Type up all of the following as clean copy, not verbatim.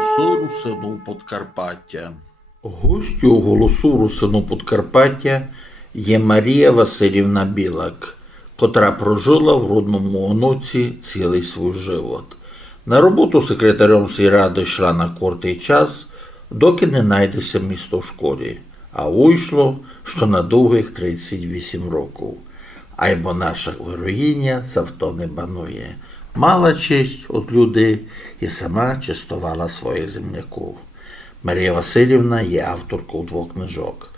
Голосу Русину Подкарпаття. Гостю Голосу Русину Подкарпаття є Марія Василівна Білак, котра прожила в родному онуці цілий свій живот. На роботу секретарем сільради йшла на кортий час, доки не знайдеться місто в школі, а вийшло, що на довгих 38 років. Айбо наша героїня завто не банує. Мала честь від людей і сама частувала своїх земляків. Марія Василівна є авторкою 2 книжок.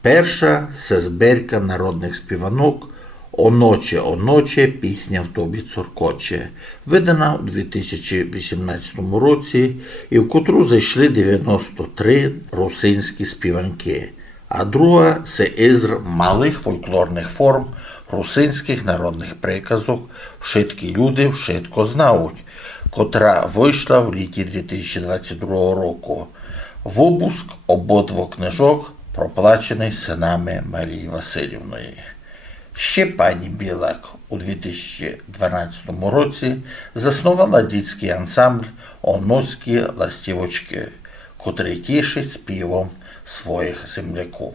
Перша – це збірка народних співанок «Оноче, оноче, пісня в тобі цуркоче», видана у 2018 році і в котру зайшли 93 русинські співанки. А друга – це ізр малих фольклорних форм русинських народних приказок «Вшиткі люди вшитко знають», котра вийшла в літі 2022 року. Випуск обидвох книжок проплачений синами Марії Василівної. Ще пані Білак у 2012 році заснувала дитячий ансамбль «Оноські ластівочки», котрий тішить співом своїх земляків.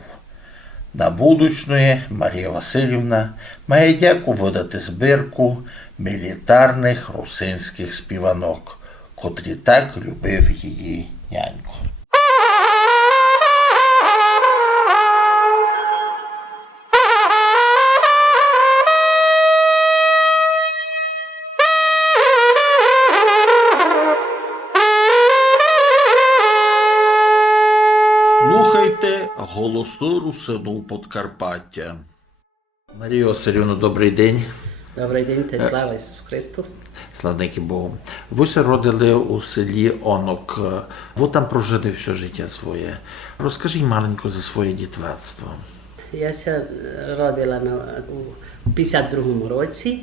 На будучної Марія Василівна має дяку видати збірку мілітарних русинських співанок, котрі так любив її нянько. Слухайте голосу Русину Подкарпаття. Марія Василівна, добрий день. Добрий день, та слава Ісусу Христу. Славники Богу. Ви се родили у селі Онок. Ви там прожили все життя своє. Розкажіть маленько за своє дитинство. Я се родила у 52-му році.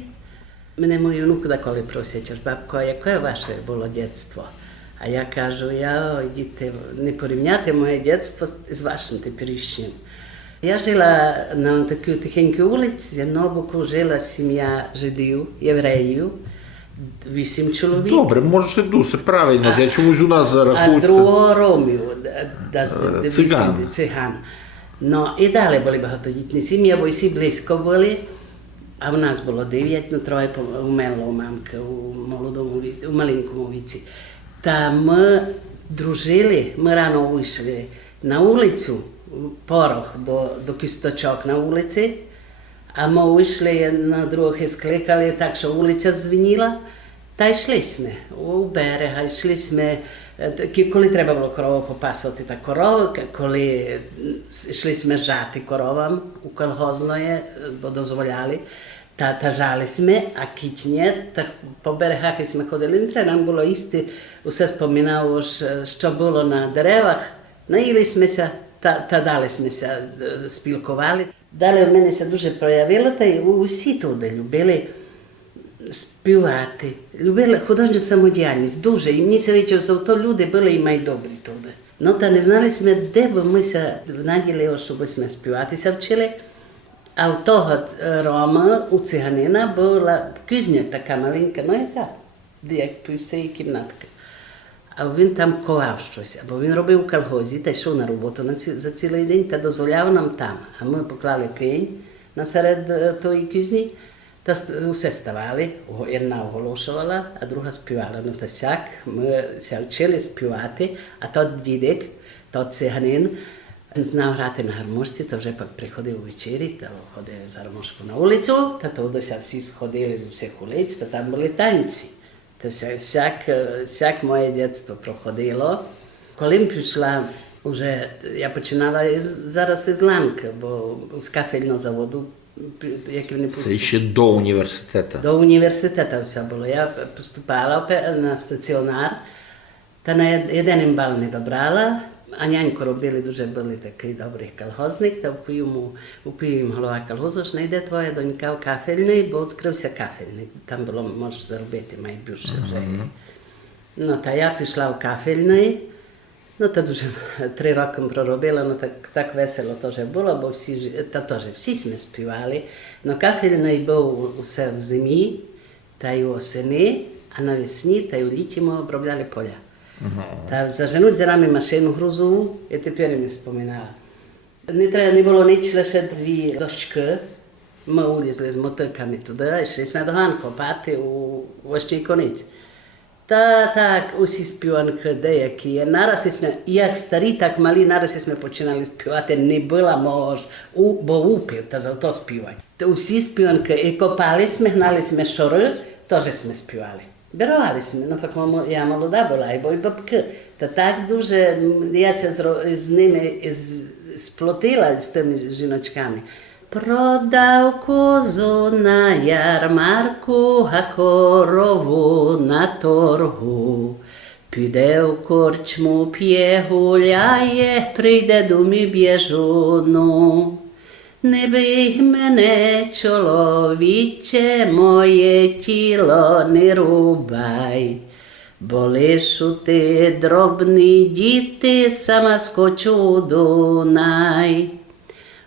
Мене мій внук деколи просить, бабко, яке ваше було дитинство? А я кажу, діти, не порівняти моє дитинство з вашим теперішнім. Я жила на такій тихенькій вулиці, з одного боку жила сім'я жидів, євреїв, 8 чоловік. Добре, може дуже правильно, я чомусь у нас зарахуюся. А з другого ромів, циган. Ну, і далі були багатодітні сім'ї, бо всі близько були. А в нас було 9, ну 3 умерла у мамки у маленькому віці. Та ми дружили, ми рано вийшли на вулицю, порох до кісточок на вулиці, а ми вийшли на других скликали так, що вулиця дзвеніла, та йшли ми у берега, йшли ми, коли треба було корову попасувати, та корову, коли йшли ми жати коровам у колгозної, бо дозволяли, та жали ми, а кіт ні, та по берегах ми ходили, не треба нам було їсти, усе спомінало, що було на деревах, наїли ми та далі ми спілкували. Далі в мене це дуже проявило, та й усі туди любили співати, любили художню самодіяльність, дуже. І мені се віче, що то люди були і майдобрі туди. Ну, та не знали ми, де б ми се наділи, щоб ми співатися вчили. А у того Рома, у циганина, була кузня така маленька, ну яка, як півся і кімнатка. А він там ковав щось, або він робив у колгозі, та йшов на роботу за цілий день, та дозволяв нам там. А ми поклали пень насеред тої кузні, та усе ставали, одна оголошувала, а друга співала. Ну та сяк, ми се вчили співати, а тот дідик, тот циганин, знав грати на гармошці, та вже пак приходив ввечері, та ходив з гармошку на вулицю, та туди всі сходили з усіх вулиць, та там були танці. Та сяк моє дитинство проходило. Коли пішла, я починала зараз із ланки, бо з кафельного заводу, як вони Це ще до університету. До університету все було. Я поступала на стаціонар, та на єдиним бал не добрала, а нянько робили, дуже були такий добрий колгозник, та впив їм голова колгозу, що йде твоя донька в кафельний, бо відкрився кафельний. Там було, можеш заробити майбільше вже. Ну, та я пішла в кафельний, ну, та дуже 3 роки проробила, ну, так весело теж було, бо всі ми співали. Ну, кафельний був усе в зимі, та й осени, а навесні, та й у літі ми обробляли поля. Та заженуть за нами машину грузову, і тепер ми споминала. Не було ніч, лише дві дощки. Ми улізли з мотиками туди, йшли ми до Ган копати у Вощій Кониці. Та так, усі співанки деякі. Нараз ми, як старі, так малі, нараз ми починали співати. Не було мож, бо упів, та за то співати. Та усі співанки, і копали ми, гнали ми шори, теж ми співали. Бірували ми, ну, так я молода була, і бабки. Та так дуже, я се з ними сплотила, з тими жіночками. Продав козу на ярмарку, а корову на торгу. Піде в корчму, п'є, гуляє, прийде думі б'єжуну. Не бий мене, чоловіче, моє тіло не рубай. Бо лишу ти дробні діти, сама скочу у Дунай.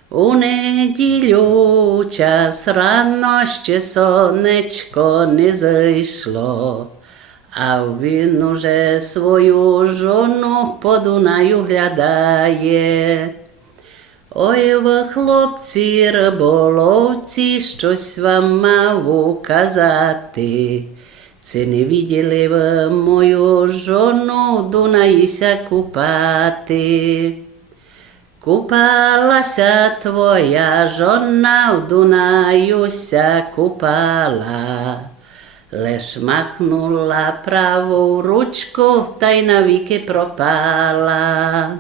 У неділю час рано ще сонечко не зайшло, а він уже свою жону по Дунаю глядає. Ой, ви, хлопці, риболовці, щось вам мав казати. Це не виділи ви мою жону в Дунаїся купати. Купалася твоя жона, в Дунаюся купала. Лиш махнула праву ручку, та й навіки пропала.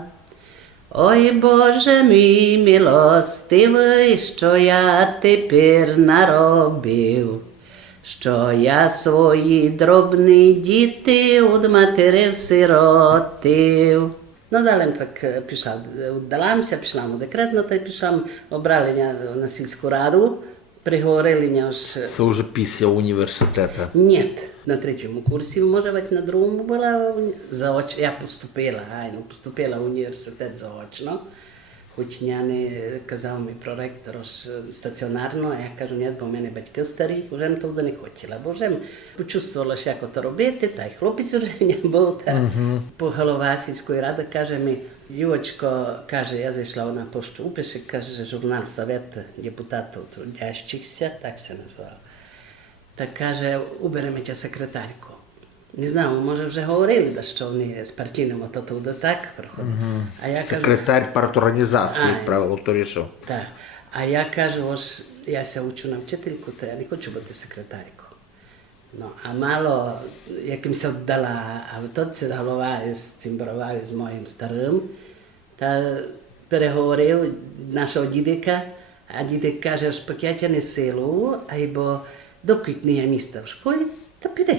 Ой, Боже мій милостивий, що я тепер наробив, що я свої дробні діти від матері всиротив. No dalej tak piszłam, oddałam się, piszłam o dekretno, to piszłam, obrali mnie na сільську раду, приговорили mnie już... Це вже після університету. Нет, на третьому курсі, може бути на другому була заочно, я поступила в університет заочно, хоч я не казав мій проректор стаціонарно, а я кажу, ні, бо в мене батьки старі, вже туди не хотіла, бо вже почувствувала, що як то робити, та й хлопець вже не був, та по голова сільської ради каже мені, Юочко, каже, я зайшла на пошту уписи, каже, журнал Совет депутатів трудящихся, так се назвав. Так каже, уберемо тебе секретарку. Не знаю, може вже говорили, що вони з партійним ото туди так проходять. А я Секретар парторганізації, як правило, то рішив. Так. А я кажу, ось я се учу на вчительку, то я не хочу бути секретаркою. Ну, а мало, яким се віддала, а тут се голова з цим бровав з моїм старим, та переговорив нашого дідика, а дідик каже, ось поки я тебе не силу, або доки не є місце в школі, то піди.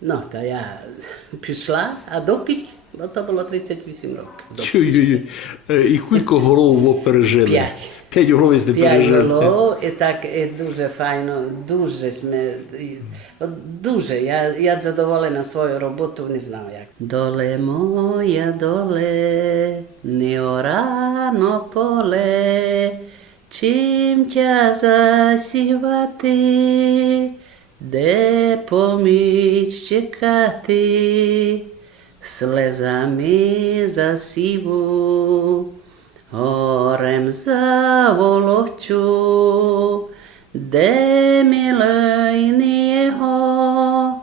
Ну, та я пішла, а доки, бо то було 38 років. Чуй, і кілька голов ви пережили? 5. 5 голов ви не 5 пережили. голов, і так, і дуже файно, дуже дуже, я задоволена свою роботу, не знаю як. Доле моя, доле, не орано поле, чим тя засівати, де поміч чекати, слезами засіву, горем заволочу, де милий його,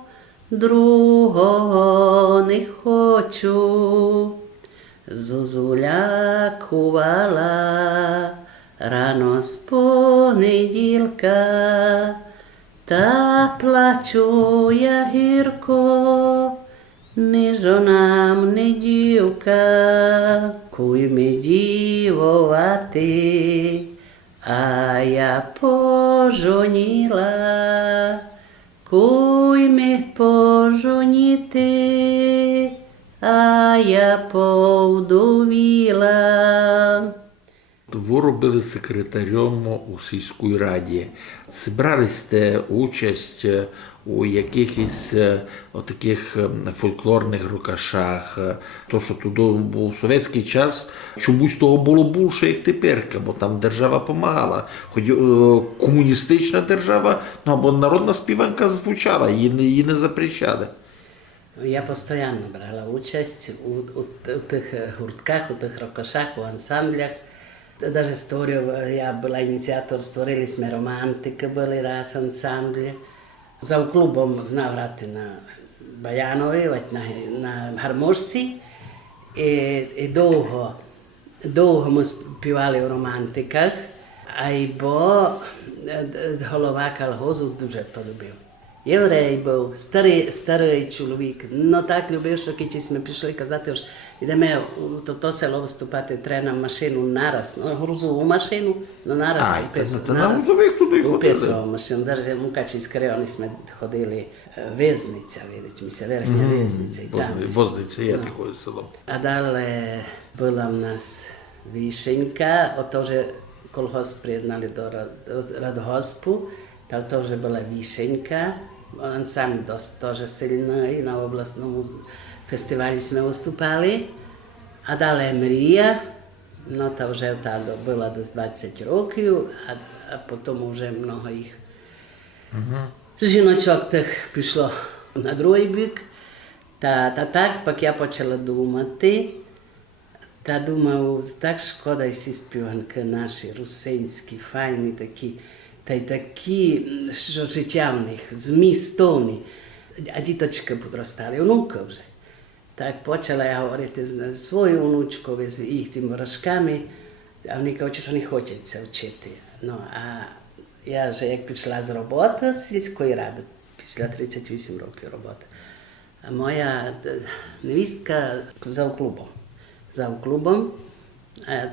другого не хочу. Зозуля кувала рано з понеділка, та плачу я гірко, ні жонам, ні дівка, куй ми дівувати, а я пожоніла, куй ми пожоніти, а я повдовіла. Ви робили секретарем у сільській раді. Брали сте участь у якихось таких фольклорних рукашах, то, що туди був совєтський час, чомусь того було більше, як тепер, бо там держава допомагала. Хоч комуністична держава, ну або народна співанка звучала, її не запрещали. Ja postojano brala učest u tih hurtkah, u tih rokošah, u ansambljah. Даже stvorio, ja bila inicijator, stvorili smo romantike, bili raz ansamblje. Za klubom zna vrati na Bajanovi, na harmošci. I dolgo mu spівали u romantikah, a i bo голова колхозу дуже to любив. Єврей був, старий чоловік, но так любив, що коли ми пішли казати, що йдемо у то село виступати, треба нам машину нараз, грузову машину, но нараз upисував машину. Даже у Мукачівській районі ми ходили, Везниця, видите, ми се верхня Везниця. Возниця є такое село. А далі була в нас Вишенька, от тоже колхоз приєднали до радгоспу, там тоже була Вишенька, ансамбль тоже сильний, на обласному фестивалі ми виступали. А далі Мрія, ну та вже та була десь 20 років, а потім вже много їх. Жіночок тих пішло на другий бік. Та так, пак я почала думати, та думав, так шкода і всі співанки наші, русинські, файні такі, та й такі, що життя в них, змістовні. А діточки підростали, онуки вже. Так почала я говорити з своєю онучкою, з їх цими ворожками, а вони кажуть, що не хочуть це вчити. Ну, а я вже як пішла з роботи, з сільської ради, після 38 років роботи, а моя невістка за клубом,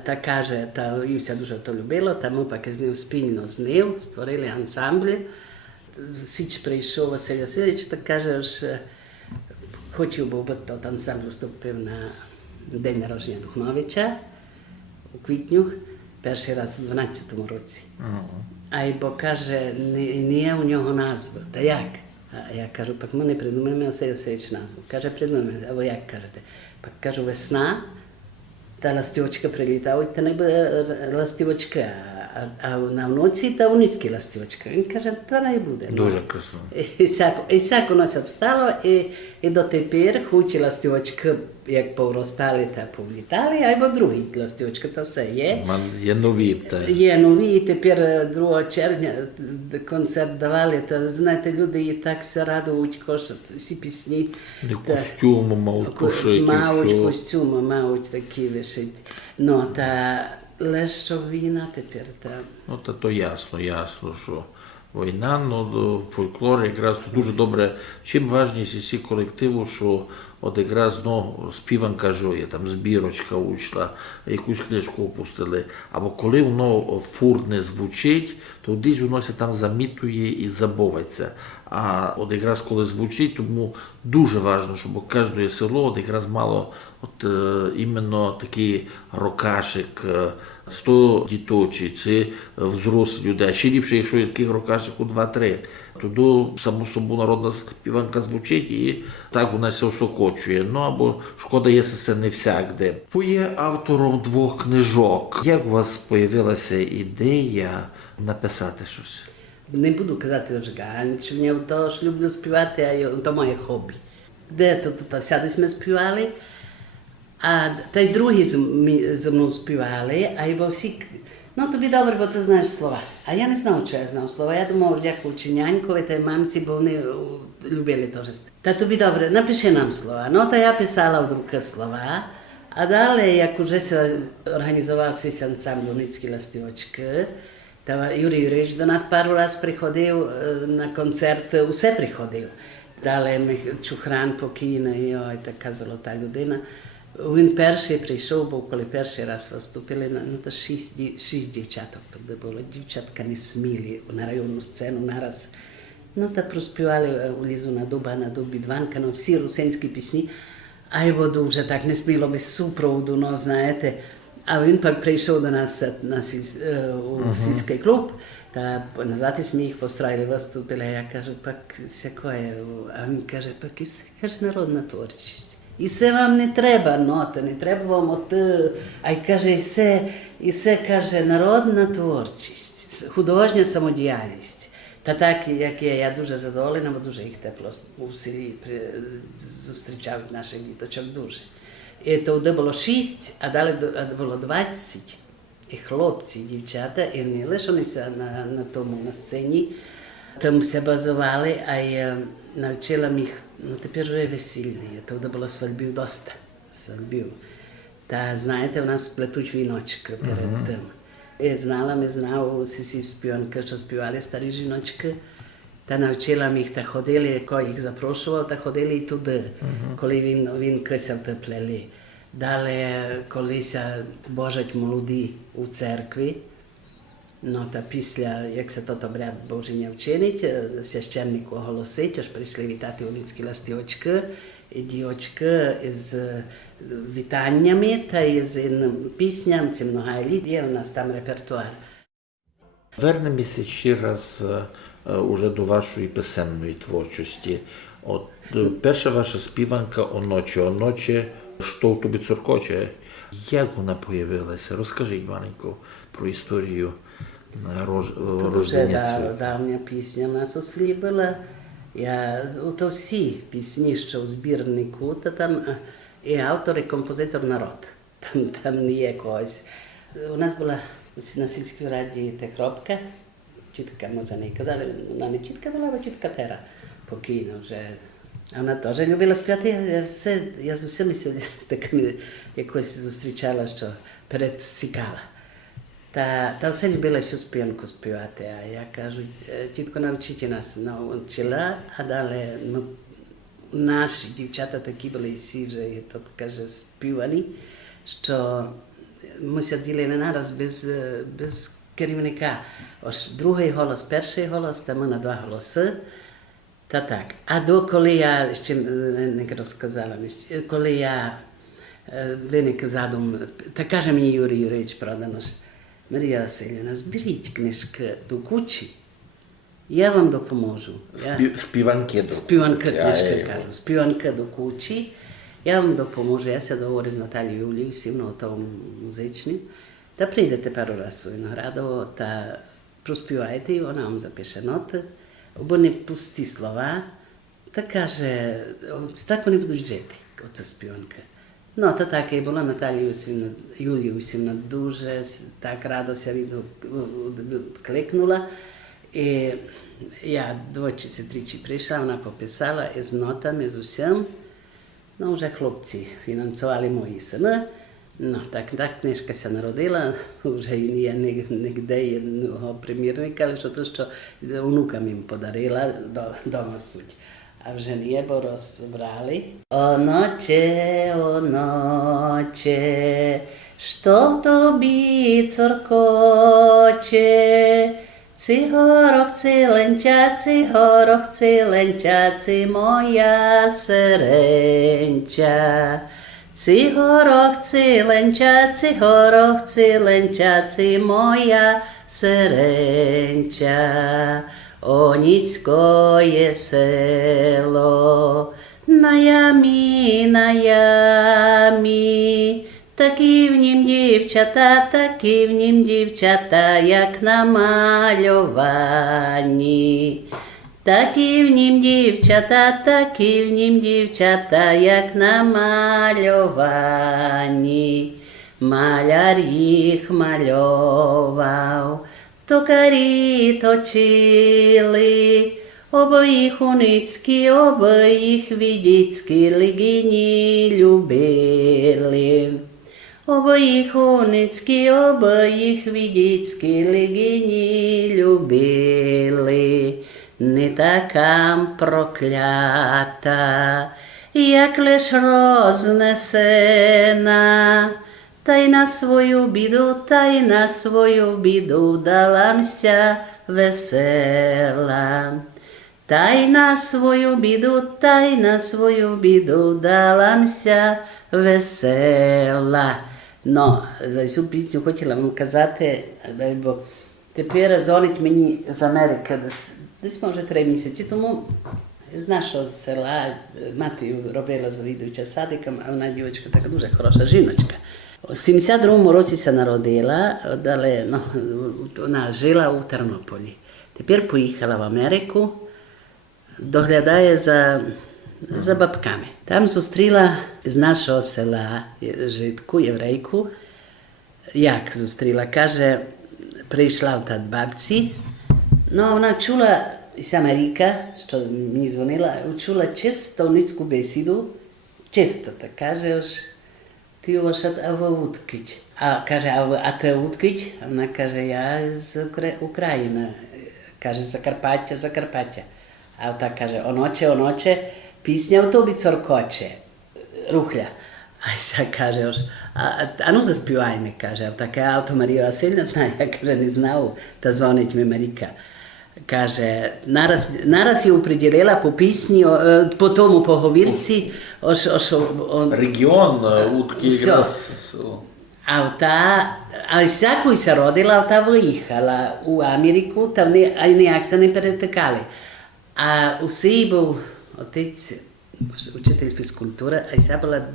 та каже, та Юся дуже то любила, та ми пак з ним спільно з ним створили ансамблі. Січ прийшов Василь Васильович, та каже, що хотів би бути тот ансамбль вступив на день народження Духновича у квітню, перший раз у 12-му році. А й бо каже, не є у нього назва, та як? А я кажу, пак ми не придумаємо Василь Васильович назву. Каже, придумаємо, а ви як кажете? Пак кажу, весна, та ластівочка прилітають, та не буде ластівочка, а на внуці та внуцькі ластівочка. Він каже, та не буде. Дуже красиво. І всяку ніч обстало, і дотепер хоч ластівочки, як повростали та повлітали, або другі ластівочки, то все є. Є нові. Є нові, і тепер 2 червня концерт давали, та знаєте, люди її так все радують, всі пісні. І костюми мають пошиті. Мають костюми, мають такі вишиті. Ну, та лише що війна тепер, та. Ну, та то ясно, що війна, ну, фольклор якраз дуже добре. Чим важність усі колективу, що от якраз, ну, співанка жує, там збірочка учла, якусь книжку опустили. Або коли воно фуртне звучить, то десь воно се там замітує і забувається. А от якраз коли звучить, тому дуже важливо, щоб кожне село от якраз мало от іменно такий рокашик, 100 діточі, це взрослі люди. А ще ліпше, якщо є таких рокашик у 2-3, тоді само собою народна співанка звучить і так вона се осокочує. Ну або шкода є це не всякде. Ви є автором 2 книжок. Як у вас з'явилася ідея написати щось? Не буду казати вже ганчення, то ж люблю співати, а то моє хобі. Де то всяди ми співали, а та й другі зі мною співали, а й бо всі, ну тобі добре, бо ти знаєш слова. А я не знав, що я знав слова. Я думав, дякую нянькові та й мамці, бо вони любили теж співати. Та тобі добре, напиши нам слова. Ну, та я писала в руки слова, а далі, як уже се організувався ансамбль «Уницькі ластівочки», та Юрій Юрійович до нас пару раз приходив на концерт, усе приходив. Далі Чухран покійний, ой, така золота людина. Він перший прийшов, бо коли перший раз виступили, ну, то 6 дівчаток тоді було. Дівчатка не сміли на районну сцену нараз. Ну, та проспівали «Лізу на дуба, на дубі дванка», ну, всі русинські пісні. А й воду вже так не сміло без супроводу, ну, знаєте. А він пак прийшов до нас у сільський клуб, та назад ми їх построїли, виступили, а я кажу, пак всякое, а він каже, пак і все, народна творчість. І все вам не треба ноти, не треба вам а й каже, і все, каже, народна творчість, художня самодіяльність. Та так, як я дуже задоволена, бо дуже їх тепло у селі зустрічають наших діточок дуже. І тоді було 6, а далі було 20. І хлопці, і дівчата, і не лише вони все на сцені, там все базували, а я навчила їх, тепер вже весільні, тоді було свадьбів доста, свадьбів. Та знаєте, у нас плетуть віночки перед тим. І знав усі співанки, що співали старі жіночки, та навчила їх, та ходили, коли їх запрошував, та ходили і туди, коли вінки се втеплели. Далі, коли се божать молоді у церкві, та після, як се тот обряд Боження вчинить, священник оголосить, аж прийшли вітати улицькі ластівочки і дівочки із вітаннями та із пісням, це много літ, є у нас там репертуар. Вернемося ще раз уже до вашої писемної творчості. От перша ваша співанка «Оноче, що в тобі цуркоче». Як вона появилася? Розкажіть маленько про історію рождення. Дуже давня пісня в нас у селі була. То всі пісні, що у збірнику, то там і автор, і композитор народ. Там не є когось. У нас була на сільській раді тихробка, тітка може не казали, вона не тітка була, а тітка Тера, покійна вже. А вона теж любила співати, я з усіми з такими якось зустрічала, що пересікала. Та все любила цю співанку співати, а я кажу, тітко навчити нас, навчила, а далі наші дівчата такі були всі вже, то каже, співали, що ми сиділи не нараз без керівника. Ось другий голос, перший голос, та ми на 2 голоси. Та так. А коли я, ще не розказала, коли я виник задум, та каже мені Юрій Юрійович Проданович, Марія Васильівна, зберіть книжки до кучі, я вам допоможу. Співанки до Співанки книжки, кажу, співанки до кучі, я вам допоможу. Я се договорю з Наталією Юлією, всім нотом музичним, та прийдете пару раз у Виноградово, та проспівайте, і вона вам запише ноти, або не пусті слова, та каже, так вони будуть жити, ота співанка. Та так і було, Наталія Юлія Усівна дуже так радося відкликнула. І я 2-3 прийшла, вона пописала із нотами, з усім. Вже хлопці фінансували мої сини. Так книжка се народила, вже і є нігде єдного примірника, але що онукам їм подарила, дома суть. А вже небо розбрали. О ноче, що в тобі цуркоче, цигорох циленча, ци моя сиренча. Цигорох циленча, ци моя сиренча. Оніцькоє село, на ямі, такі в нім дівчата, як намальовані. Такі в нім дівчата, як намальовані. Маляр їх мальовав, токарі точили, обоїх уницькі, обоїх відіцькі лигині любили. Обоїх уницькі, обоїх відіцькі лигині любили. Не така проклята, як лиш рознесена, та й на свою біду даламся весела. Та й на свою біду даламся весела. За цю пісню хотіла вам казати, бо тепер дзвонить мені з Америки, десь може 3 місяці тому, з нашого села, мати робила завідувача садиком, а вона дівчинка така дуже хороша жіночка. У 72-му році се народила, але вона жила у Тернополі. Тепер поїхала в Америку, доглядає за бабками. Там зустріла з нашого села жидку, єврейку. Як зустріла? Каже, прийшла в тат бабці, no вона чула з Америка, що мені дзвонила, чула чисто ницьку бесіду, чисто, так каже, ти ова уткить. А каже, а ти уткить? А вона каже, я з України. Каже, Закарпаття. А так каже, оноче, пісня в тобі цоркоче, рухля. А ся каже, а ну заспівай ми, каже, а така авто Марія Васильівна знає, я каже, не знав, та дзвонить ми Маріка. Каже, нараз je определила по пісні, по тому поговірці, Регіон утки Все. якраз. А всяку се родила, та виїхала у Америку, там ніяк се не перетикали. А у сій був отець, учитель фізкультури, а ся була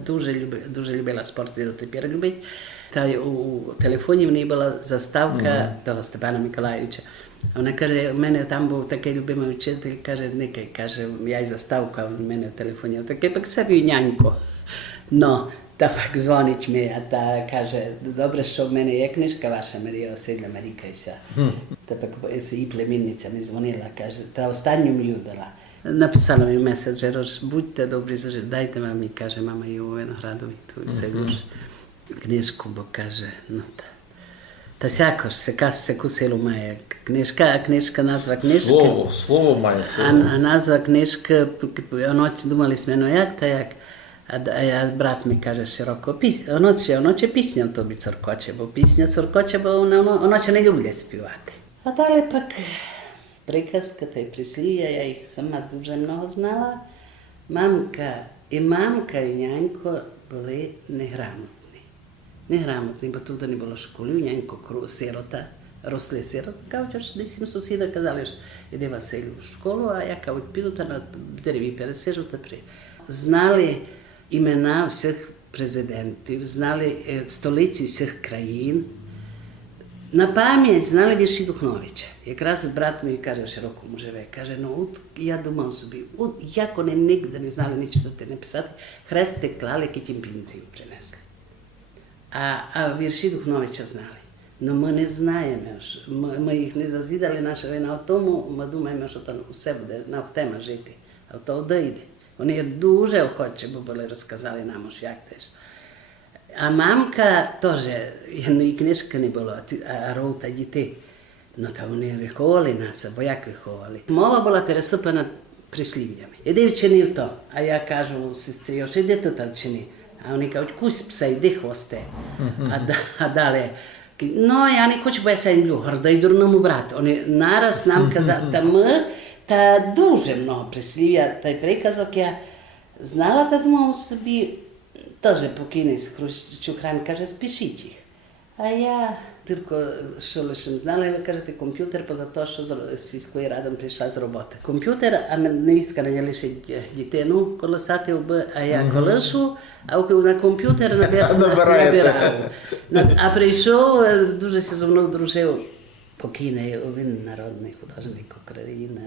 дуже любила спорт, і до тепер любить. Та у телефоні в неї була заставка того Степана Миколаївича. А вона каже, у мене там був такий любимий вчитель, каже, Никай, каже, я й заставка у мене в телефоні. Такий пак собі нянько. Но, та пак дзвонить ми, а та каже, добре, що в мене є книжка ваша, Марія Васильівна, Марікайся. Та пак її племінниця не дзвонила, каже, та останню мені дала. Написала мені меседжер, будьте добрі, дайте мамі, каже, мама є у Виноградові, ту все душ. Книжку, бо каже, ну та. Та сякож, всяку силу має. Назва книжки. Слово має силу. А назва книжки, оноч думали сме, ну як, та як. А брат ми каже широко, оноче пісня в тобі цоркоче, бо пісня цоркоче, бо оноче не люблять співати. А далі пак приказка та й прислів'я, я їх сама дуже много знала. Мамка і нянько були неграмотні, бо туди не було школи, нянько сирота, росли сирота. Кажуть, десь їм сусіда казали, що іде Василь в школу, а я кажуть, піду та на дереві пересижу та при. Знали імена всіх президентів, знали столиці всіх країн. На пам'ять знали вірші Духновича. Якраз брат мій каже, в Широкому живе, каже, ну от я думав собі, от як вони нігде не знали ні читати, не писати, хрести клали, які тим пенсію принесли. А вірші Духновича знали. Но ми не знаємо, ми їх не зазідали, наша вина в тому, ми думаємо, що там усе буде навтема жити, а то одійде. Вони дуже охоче були, розказали нам, як теж. А мамка теж, і книжки не було, а рота дітей. Ну, та вони виховували нас, бо як виховували? Мова була пересипана прислів'ями. Іди вчини в то, а я кажу сестрі, що іди тут вчини. А вони кажуть, кусь пса, йди хвосте. А далі, ну, я не хочу, бо я сам люблю, гордий дурному брату. Вони нараз нам казали, та дуже много прислів'я, та й приказок я знала, та думала собі, теж покійний Чухран каже, спішіть їх. А я тільки, що лише знала, ви кажете, комп'ютер, поза те, що з сільської ради прийшла з роботи. Комп'ютер, а невістка не лишить дитину колосати, а я колишу, а на комп'ютер набирав. А прийшов, дуже се зо мною дружив, покійний, він народний художник України,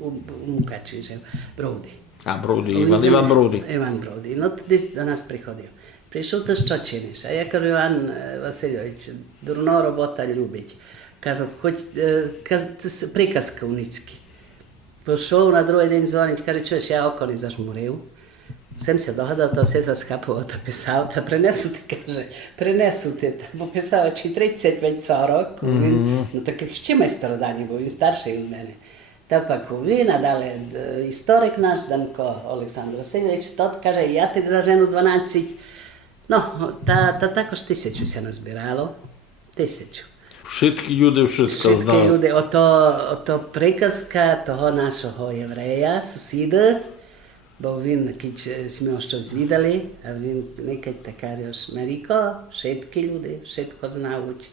у Мукачеві жив, Броуді. А, Броуді, Іван Броуді. Іван Броуді, ну десь до нас приходив. Прийшов, ти що чиниш? А я кажу, Іван Васильович, дурно робота любить. Кажу, хоч приказка уницькі. Пішов, на другий день дзвонить, каже, чуєш, я око не зажмурив. Всем се догадав, то все заскапував, то писав, та принесу ти, бо писав, чи 30-40, ну таких ще май стародані, бо він старший від мене. Та пак він, а далі історик наш, Данко Олександр Васильович, тот каже, я ти за жену 12, ну, та також 1000 се назбирало, 1000. Вшиткі люди, вшитка з нас. Вшиткі люди, ото приказка того нашого єврея, сусіда, бо він, ми щось віддали, а він некать так каже, Маріко, вшиткі люди, вшитко знають.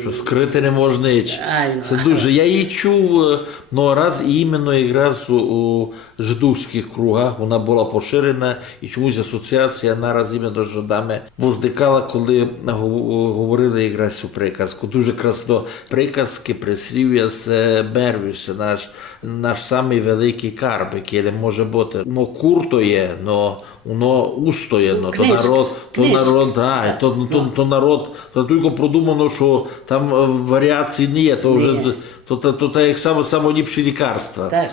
Що скрити не можна ніч. Ай, ну. Це дуже. Я її чув раз і іменно якраз у жидовських кругах вона була поширена і чомусь асоціація нараз іменно з жидами возникала, коли говорили якраз цю приказку. Дуже красно приказки, прислів'я це Бервіс, наш самий великий карп, який не може бути. Ну, курто є, но воно устояно, то народ, то народ, то тільки продумано, що там варіацій не є, то вже то як саме ліпші лікарства. Так.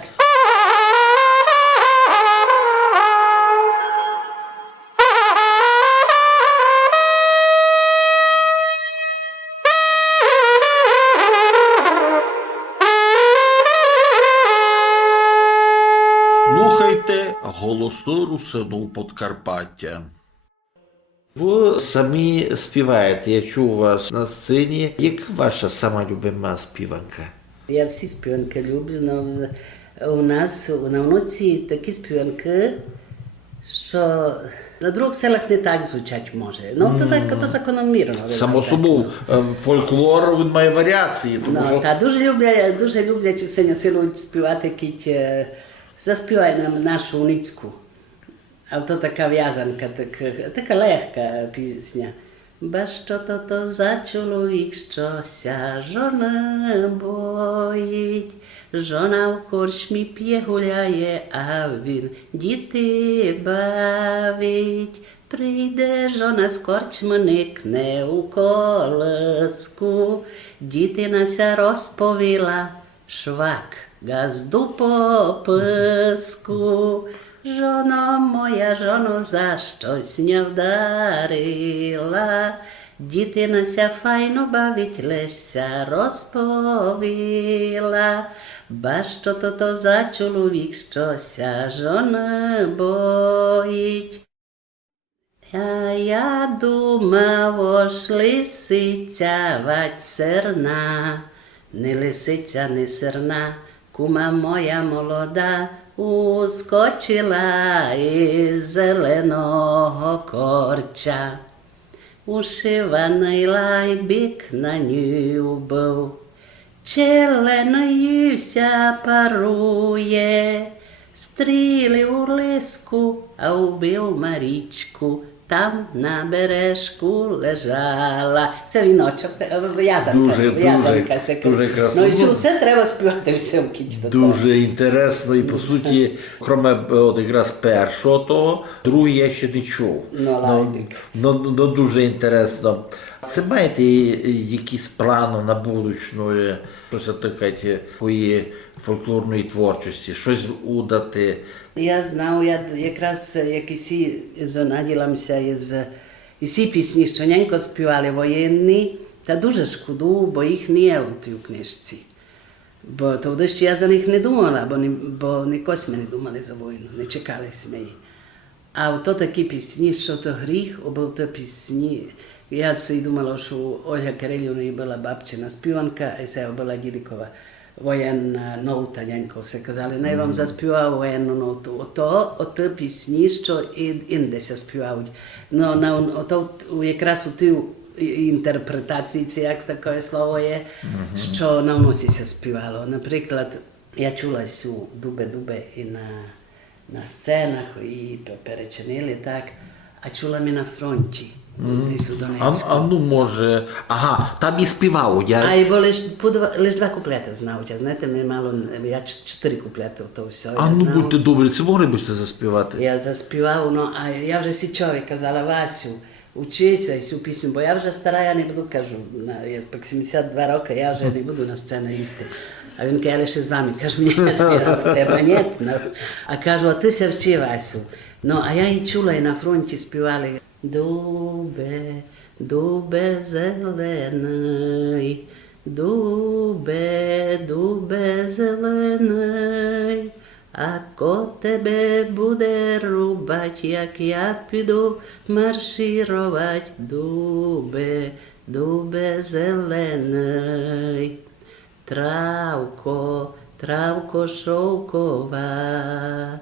Слухайте голосну русину Подкарпаття. Ви самі співаєте, я чув вас на сцені. Яка ваша сама любима співанка? Я всі співанки люблю, але у нас на внуці такі співанки, що на других селах не так звучать може. Ну, то так, то закономірно. Само собою, фольклор, він має варіації. Тому Ну, що... та дуже люблять у синя силу співати, кіть заспівай нам нашу уницьку. А то така в'язанка, така легка пісня. Ба що то за чоловік, щося жона боїть, жона в корчмі п'є гуляє, а він діти бавить. Прийде жона з корчми, никне у колиску, дітинася розповіла, швак газду по писку. Жоно моя, жоно, за щось не вдарила, дітинася файно бавить, лишся розповіла. Ба що то за чоловік, щося жона боїть. Я думав, ош лисиця вать сирна, не лисиця, не сирна, кума моя молода, ускочила із зеленого корча. Ушиваний лайбік на ню був, челеною вся парує, стріли у лиску, а вбив Марічку, там на бережку лежала. Це віночок, в'язанка. Дуже красно. Ну і все треба співати всім кіч до того. Дуже інтересно і, по суті, кроме от якраз першого того, другий я ще не чув. Ну, дуже інтересно. Це маєте якісь плани на будучну, щось таке, твої фольклорної творчості, щось удати? Я знав, я якраз як і наділамся і всі пісні, що ненько співали воєнні, та дуже шкоду, бо їх не є у тій книжці. Бо тоді ще я за них не думала, бо нікось ми не думали за війну, не чекали ми її. А то такі пісні, що то гріх, був то пісні. Я собі думала, що Ольга Кирилівна була бабчина співанка, а це була дідикова воєнна нота, нянько все казали. Най вам заспівав воєнну ноту. Ото пісні, що індеся співають. Ну, якраз у тій інтерпретації, це як таке слово є, що на носі се співало. Наприклад, я чула сю дубе і на сценах, і перечинили так, а чула ми на фронті. А ну може, там і співав. А і бо лиш два куплети знав, знаєте, ми мало, я 4 куплети в то все. А ну будьте добрі, це могли б заспівати? Я заспівав, ну, а я вже січові казала, Васю, учися цю пісню, бо я вже стара, я не буду, кажу, я 72 роки, я вже не буду на сцену їсти. А він каже, лише з вами, кажу, ні, треба, ні. А кажу, а ти се вчи, Васю. Ну, а я і чула, і на фронті співали. Дубе зелений, дубе зелений, а ко тебе буде рубать, як я піду марширувати, дубе зелений. Травко шовкова,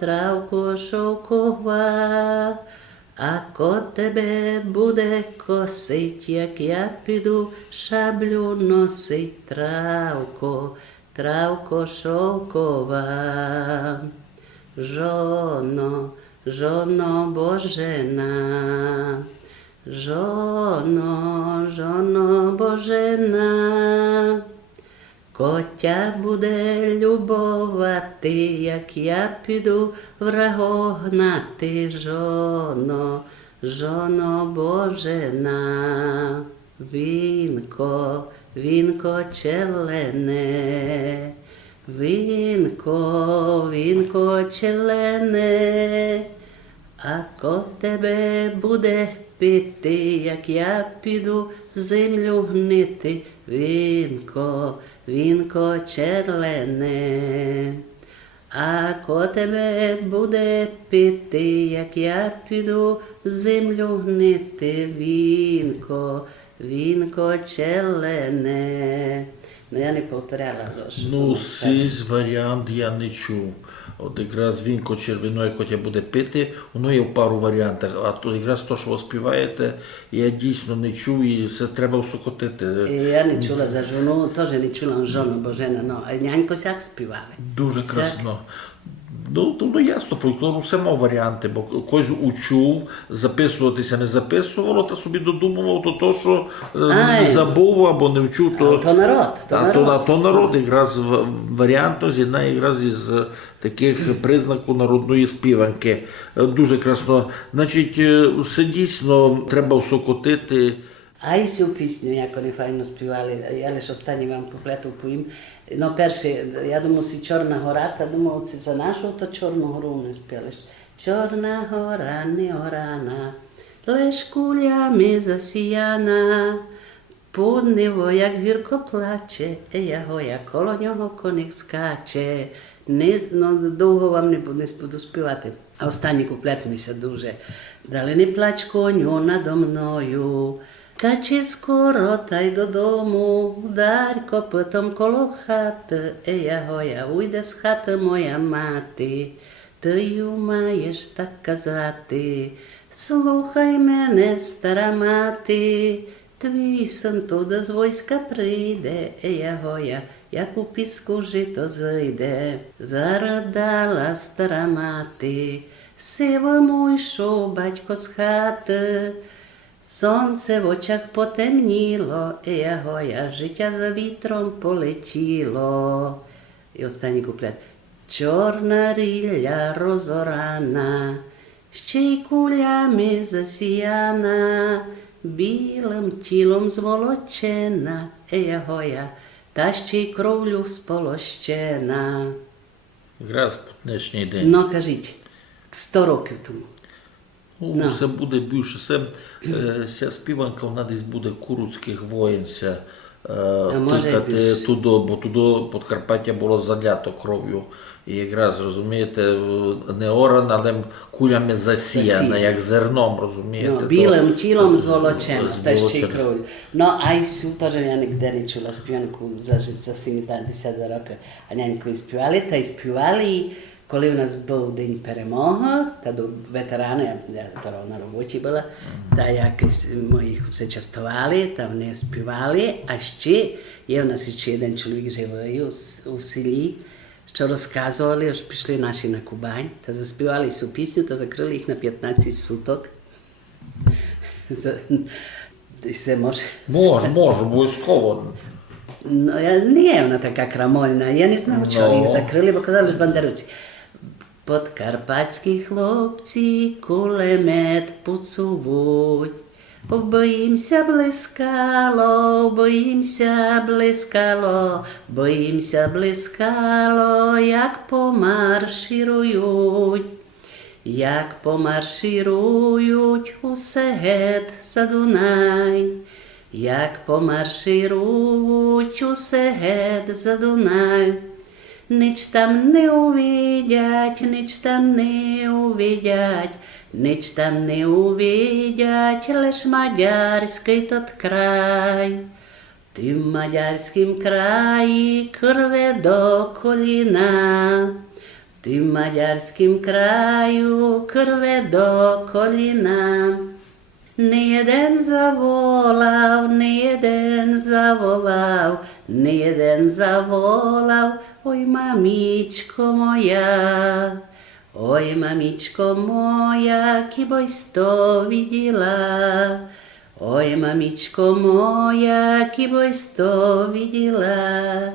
травко шовкова, Ако тебе буде косить, як я піду, шаблю носить травко, травко шовкова. Жоно, жоно Божена, жоно Божена, котя буде любовати, як я піду враго гнати, жоно Божена, вінко челене, вінко челене, ако тебе буде піти, як я піду землю гнити, вінко черлене. Ако тебе буде піти, як я піду землю гнити, вінко черлене. Ну, я не повторяла дуже. Ну, цей варіант я не чув. От якраз вінко червоної котя буде пити, воно є в пару варіантах. А то якраз то, що ви співаєте, я дійсно не чув і це треба всокотити. Я не чула за жону, теж не чула жону Божена, ну, а нянько сяк співали. Дуже красно. Ну, ясно, фольклор усе мав варіанти, бо когось учув, записуватися не записувало, та собі додумував то, що не забув або не вчув. То народ. То народ якраз варіантно з'єднає якраз із таких признаків народної співанки. Дуже красно. Значить, все дійсно треба всокотити. А і цю пісню, як вони файно співали, я лише останній вам куплету повім. Ну, перше, я думав, си Чорна гора, та думав, це за нашу, то Чорну гору не спілиш. Чорна гора не орана, лиш кулями засіяна, під него, як гірко плаче, я коло нього коник скаче. Довго вам не буду співати. А останній куплет мися дуже. Дали не плач, коню, надо мною, каче скоро та й додому, вдарь копитом коло хати, я уйде з хати моя мати, ти ю маєш так казати, слухай мене, стара мати, твій син туди з войска прийде, як у піску жито зійде. Заридала стара мати, сивому йшов батько з хати, сонце в очах потемніло, життя за вітром полетіло. І останній куплет. Чорна рілля розорана, ще й кулями засіяна, білим тілом зволочена, та ще й кровлю сполощена. Якраз по днешній день. Ну, кажіть, 100 років тому. Це буде більше. Ця співанка, вона десь буде куруцьких воїнця. Бо туди Подкарпаття було залято кров'ю. І якраз, розумієте, не орана, але кулями засіяна, як зерном, розумієте. Білим тілом зволочена, та ще й кров'ю. Ну, а й сю, теж я ніде не чула співанку за 70 років, а нянько співали, та й співали, коли в нас був День перемоги, та до ветерани, я тоді на роботі була, та якось ми їх все частували, та вони співали, а ще є в нас ще один чоловік живий у селі, що розказували, що пішли наші на Кубань, та заспівали цю пісню, та закрили їх на 15 суток. Це може... Може, обов'язково. Ну, не вона така крамольна, я не знав, чого їх закрили, бо казали, що бандеровці. Подкарпатські хлопці кулемет поцувуть, боїмся блискало, як помарширують усе гет за Дунай, Ніч там не увидять, лиш мадярський тот край. Ти в мадярськім краї крве до коліна, Тим мадярським краю крве до коліна. Не один заволав, не один заволав, не один заволав, ой, мамічко моя. Ой, мамічко моя, кібось то виділа. Ой, мамічко моя, кібось то виділа.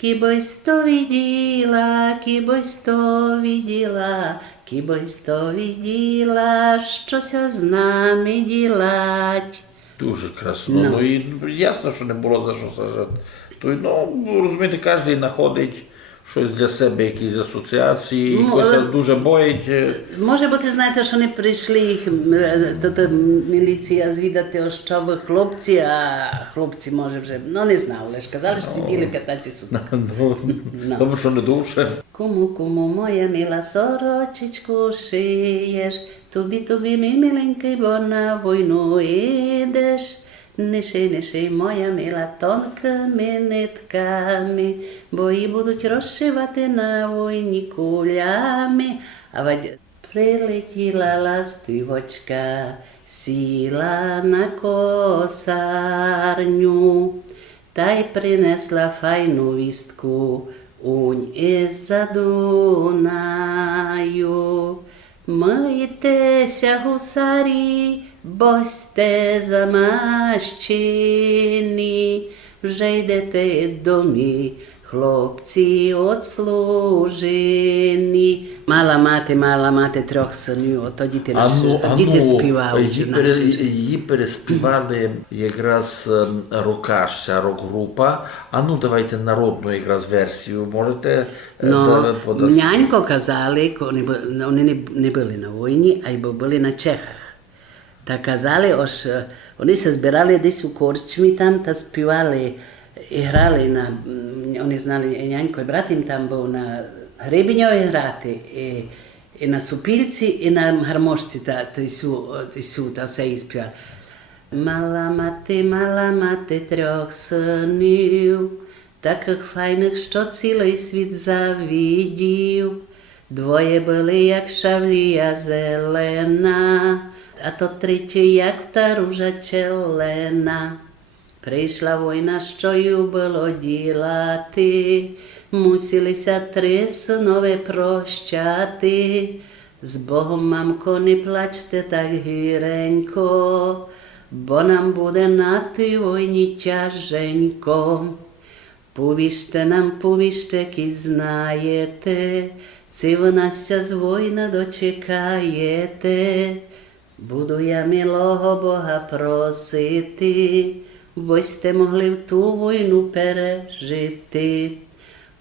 Кібось то виділа, кібось то виділа, кібось то виділа, щося з нами ділать. Дуже красиво. Ну і ясно, що не було за що сажати. То, ну, розумієте, кожен знаходить щось для себе, якісь асоціації, якось дуже боїть. Може бути, знаєте, що не прийшли їх міліція звідати, що ви хлопці, а хлопці, може, вже, ну, не знав, але ж казали, що сиділи 15 суток. Тому що не душе. Кому, моя мила сорочечку шиєш, тобі, мій миленький, бо на війну йдеш. Ниши, моя мила, тонкими нитками, бо її будуть розшивати на війні кулями. Прилетіла ластивочка, сіла на косарню, та й принесла файну вістку, унь із-за Дунаю. Мийтеся, гусарі, бо сте замащені, вже йдете домі, хлопці отслужені. Мала мати 3 синів, ото діти співають. Її переспівали якраз Рокаш, ця рок-група. А ну давайте народну якраз версію можете подасти. Нянько казали, вони не були на війні, а й були на Чехах. Та казали, вони се збирали десь у корчмі там та співали і грали вони знали, нянько і брат їм там був на гребіньові грати, і на супільці, і на гармошці та все і співали. Мала мати 3 синів, таких файних, що цілий світ завидів. 2 були, як шавлія зелена, а то 3, як та ружа челена. Прийшла війна, що й було ділати, мусилися 3 синові прощати. З Богом, мамко, не плачте так гіренько, бо нам буде на тій війні тяженько. Повіжте, ки знаєте, ці ви нас з війни дочекаєте. Буду я милого Бога просити, бо сте могли в ту війну пережити.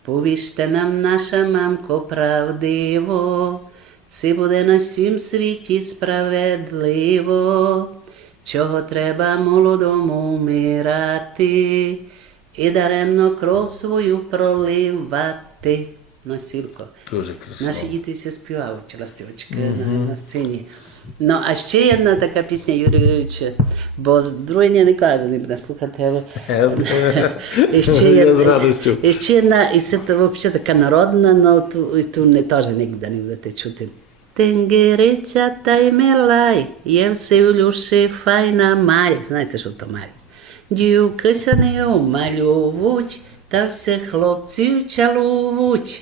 Повіжте нам, наша мамко, правдиво, це буде на всім світі справедливо. Чого треба молодому вмирати і даремно кров свою проливати. Носілко. Дуже красиво. Наші діти все співають, ластівочки, на сцені. Ну, а ще одна така пісня Юрія Юрійовича, бо другої не кажу, не буду слухати. Я з радістю. І ще одна, і це взагалі така народна, але ту не теж ніде не будете чути. Тенгериця та й милай, є все у люші файна маль. Знаєте, що то маль? Дівки се не умалювуть, та все хлопців чалувуть.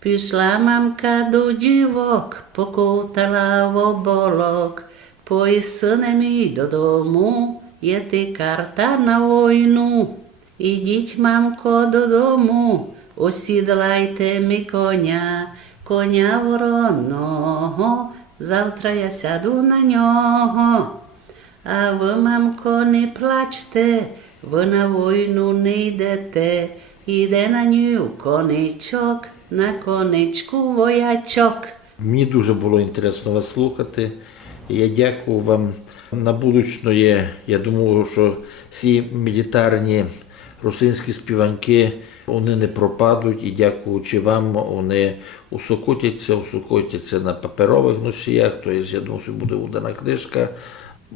Пішла мамка до дівок, покутала в оболок, пой сине мій додому, є ти карта на війну. Ідіть, мамко, додому, осідлайте ми коня вороного, завтра я сяду на нього. А ви, мамко, не плачте, ви на війну не йдете, іде на ню коничок, на коничку воячок. Мені дуже було інтересно вас слухати. Я дякую вам. На будучне, я думаю, що ці мілітарні русинські співанки, вони не пропадуть, і дякуючи вам, вони усокотяться на паперових носіях, тобто, я думаю, що буде удана книжка.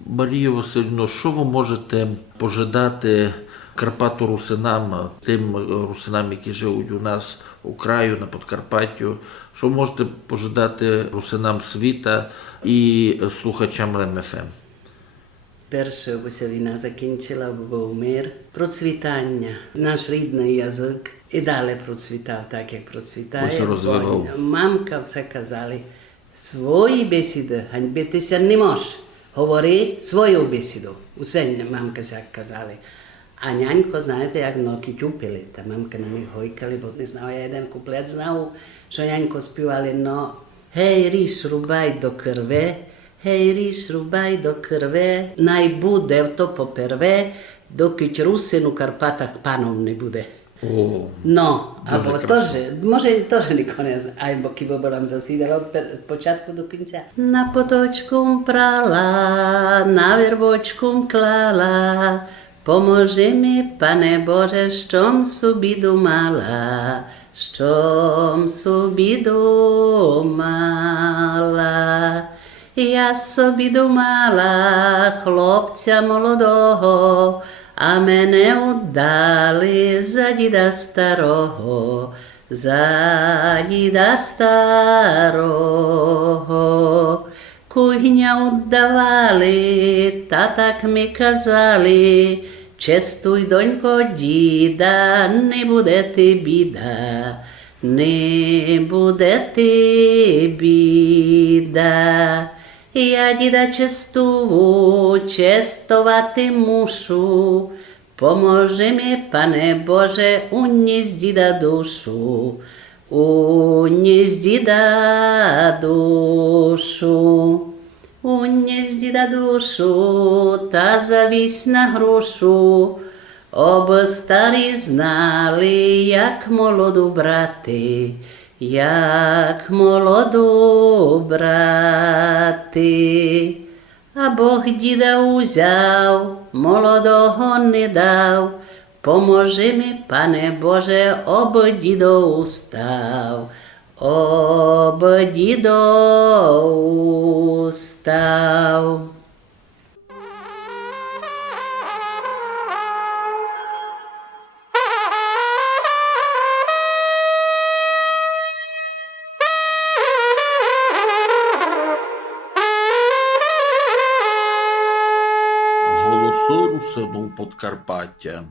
Марія Васильівна, що ви можете пожадати Карпато-русинам, тим русинам, які живуть у нас у краю на Подкарпаттю. Що можете пожадати русинам світа і слухачам ЛМФМ? Перше, аби се війна закінчила, аби був мир, процвітання. Наш рідний язик і далі процвітав так, як процвітає. Ось розвивав. Бо мамка все казали, свої бесіди ганьбитися не можеш. Говори свою бесіду. Усе мамка так казали. А нянько, знаєте, як ноки тюпили. Та мамка на них гойкали, бо не знав, я один куплет знав, що нянько співали, но гей, ріж, рубай до крви, гей, ріж, рубай до крви, най буде то поперве, доки русин у Карпатах панов не буде. О, No, Дуже або красиво. теж, може теж нікого не знає, а бо кіба була засідала від початку до кінця. На поточку прала, на вербочку клала, поможи mi, Pane Bože, щом собі думала, щом собі думала. Я собі думала, хлопця молодого, а мене удали за діда старого, за діда старого. Куйня удавали, та так ми казали, честуй, донько, діда, не буде ти біда, не буде ти біда. Я діда честувати мушу, поможи ми, Пане Боже, уніс діда душу, уніс діда душу. Уніс діда душу, та завісь на грушу, об старі знали, як молоду брати, як молоду брати. А Бог діда узяв, молодого не дав, поможи ми, Пане Боже, об дідо устав, об дідо устав. голосу русину Подкарпаття.